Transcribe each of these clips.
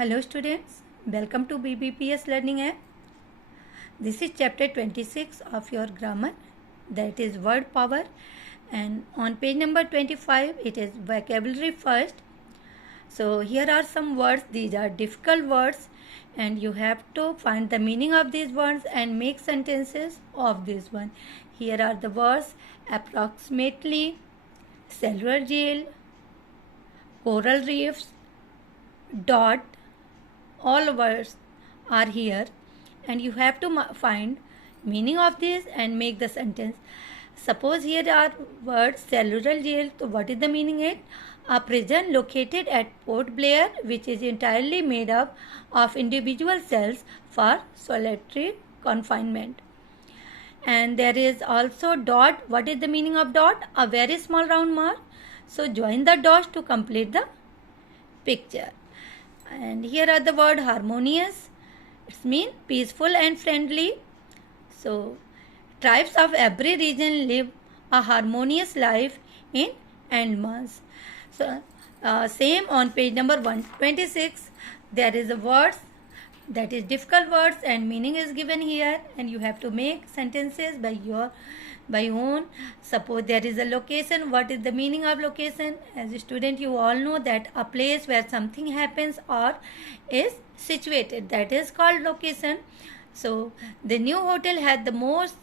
Hello students, welcome to BBPS Learning App. This is chapter 26 of your grammar, that is word power, and on page number 25 it is vocabulary first. So here are some words, these are difficult words and you have to find the meaning of these words and make sentences of this one. Here are the words: approximately, cellular jail, coral reefs, dot. All words are here and you have to find meaning of this and make the sentence. Suppose here are words cellular jail. So what is the meaning? It a prison located at Port Blair which is entirely made up of individual cells for solitary confinement. And there is also dot. What is the meaning of dot? A very small round mark. So join the dots to complete the picture. And here are the word harmonious. It means peaceful and friendly. So tribes of every region live a harmonious life in Andamans. So same on page number 126 there is a words, that is difficult words and meaning is given here and you have to make sentences by own. Suppose there is a location. What is the meaning of location? As a student you all know that a place where something happens or is situated, that is called location. So the new hotel had the most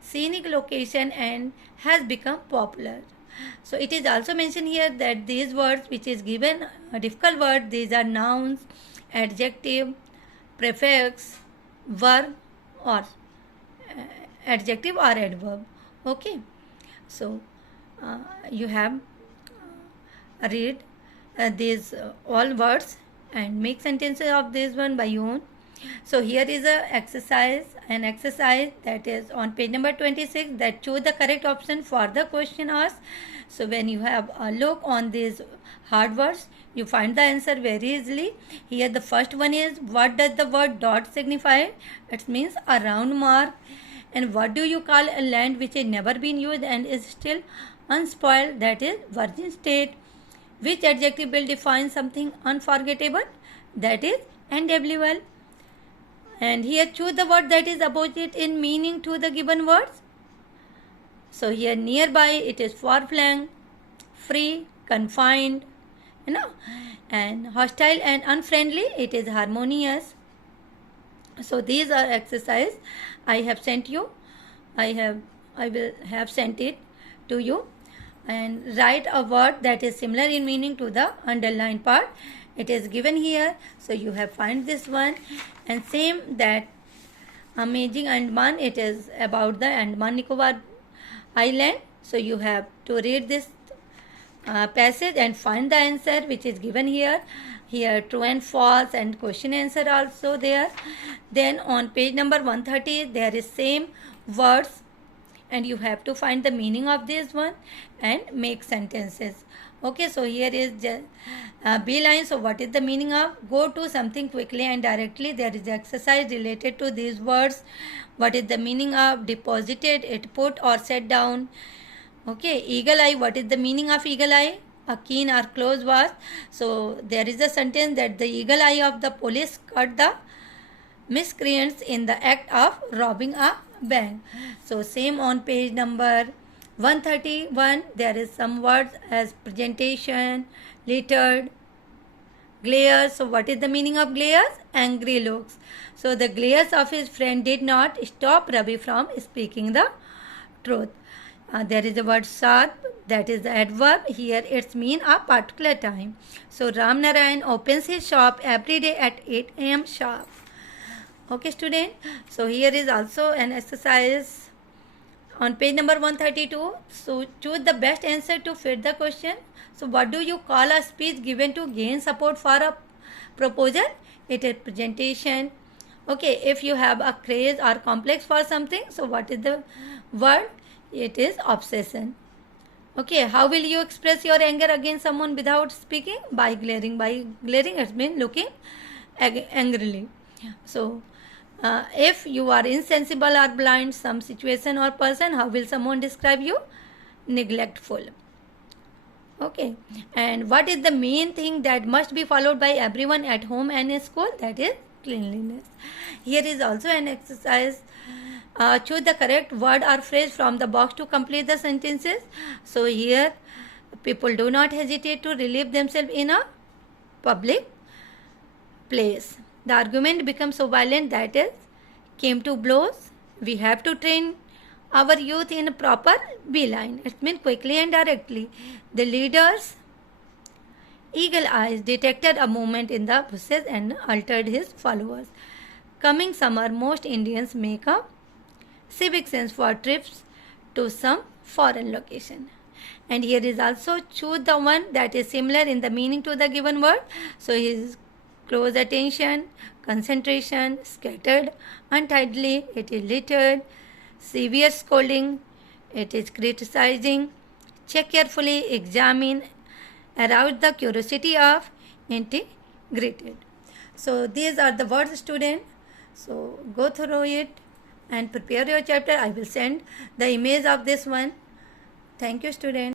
scenic location and has become popular. So it is also mentioned here that these words which is given a difficult word, these are nouns, adjective, prefix, verb or adjective or adverb. Okay, so you have read these all words and make sentences of this one by your own. So here is an exercise that is on page number 26 that choose the correct option for the question asked. So when you have a look on these hard words, you find the answer very easily. Here the first one is, what does the word dot signify? It means a round mark. And what do you call a land which has never been used and is still unspoiled? That is virgin state. Which adjective will define something unforgettable? That is NWL. And here choose the word that is opposite in meaning to the given words. So here nearby it is far flung, free, confined, and hostile and unfriendly it is harmonious. So these are exercise I have sent you. I will have sent it to you, and write a word that is similar in meaning to the underlined part. It is given here, so you have find this one. And same that Amazing Andaman, it is about the Andaman Nicobar Island. So you have to read this passage and find the answer which is given here. Here true and false and question answer also there. Then on page number 130 there is same words and you have to find the meaning of this one and make sentences. Okay, so here is B line. So what is the meaning of? Go to something quickly and directly. There is exercise related to these words. What is the meaning of? Deposited, it put or set down. Okay, eagle eye. What is the meaning of eagle eye? A keen or close watch. So there is a sentence that the eagle eye of the police caught the miscreants in the act of robbing a bank. So same on page number 131 there is some words as presentation, littered, glares. So what is the meaning of glares? Angry looks. So the glares of his friend did not stop Ravi from speaking the truth. There is a word sharp, that is the adverb. Here it's mean a particular time. So Ram Narayan opens his shop every day at 8 a.m. sharp. Okay student, so here is also an exercise on page number 132. So choose the best answer to fit the question. So what do you call a speech given to gain support for a proposal? It is presentation. Okay, if you have a craze or complex for something, so what is the word? It is obsession. Okay, how will you express your anger against someone without speaking? By glaring. By glaring it means looking angrily. So if you are insensible or blind some situation or person, how will someone describe you? Neglectful. Okay, and what is the main thing that must be followed by everyone at home and in school? That is cleanliness. Here is also an exercise. Choose the correct word or phrase from the box to complete the sentences. So here, people do not hesitate to relieve themselves in a public place. The argument becomes so violent that it came to blows. We have to train our youth in a proper beeline. It means quickly and directly. The leader's eagle eyes detected a movement in the bushes and altered his followers. Coming summer, most Indians make a civic sense for trips to some foreign location. And here is also choose the one that is similar in the meaning to the given word. So his close attention, concentration, scattered, untidily, it is littered, severe scolding, it is criticizing, check carefully, examine, arouse the curiosity of, integrated. So these are the words, student. So go through it and prepare your chapter. I will send the image of this one. Thank you, student.